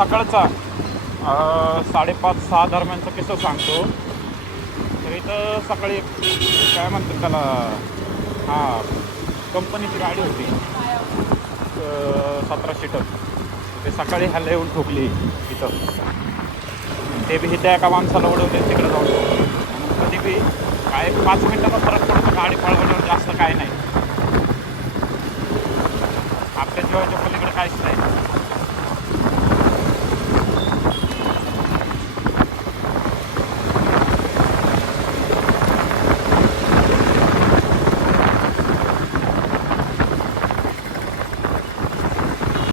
सकाळचा 5:30-6 दरम्यानचा किस्सा सांगतो. तर इथं सकाळी काय म्हणतात त्याला, कंपनीची गाडी होती 17 सीटर. ते सकाळी ह्याला येऊन ठोकली इथं. ते बी त्या एका माणसाला उडवले तिकडे जाऊन. कधी बी काय 5 मिनिटाचा फरक पडतो गाडी पळवल्यावर, जास्त काय नाही. आपल्या जीवाच्या पलीकडे काहीच नाही.